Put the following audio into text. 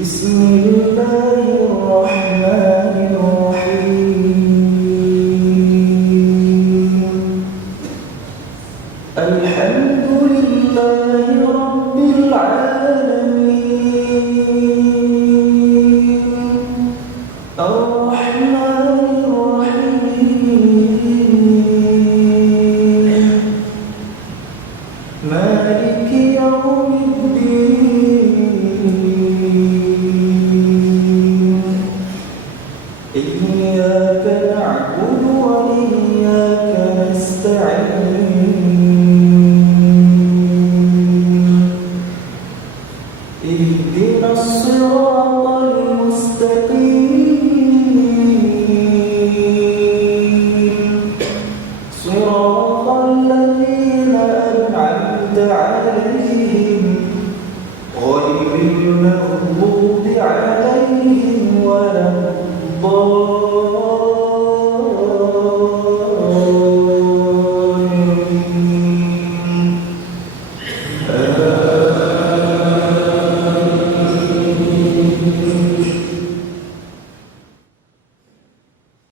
بسم الله الرحمن الرحيم الحمد لله رب العالمين الرحمن الرحيم مالك يوم الدين إياك نعبد وإياك نستعين اهدنا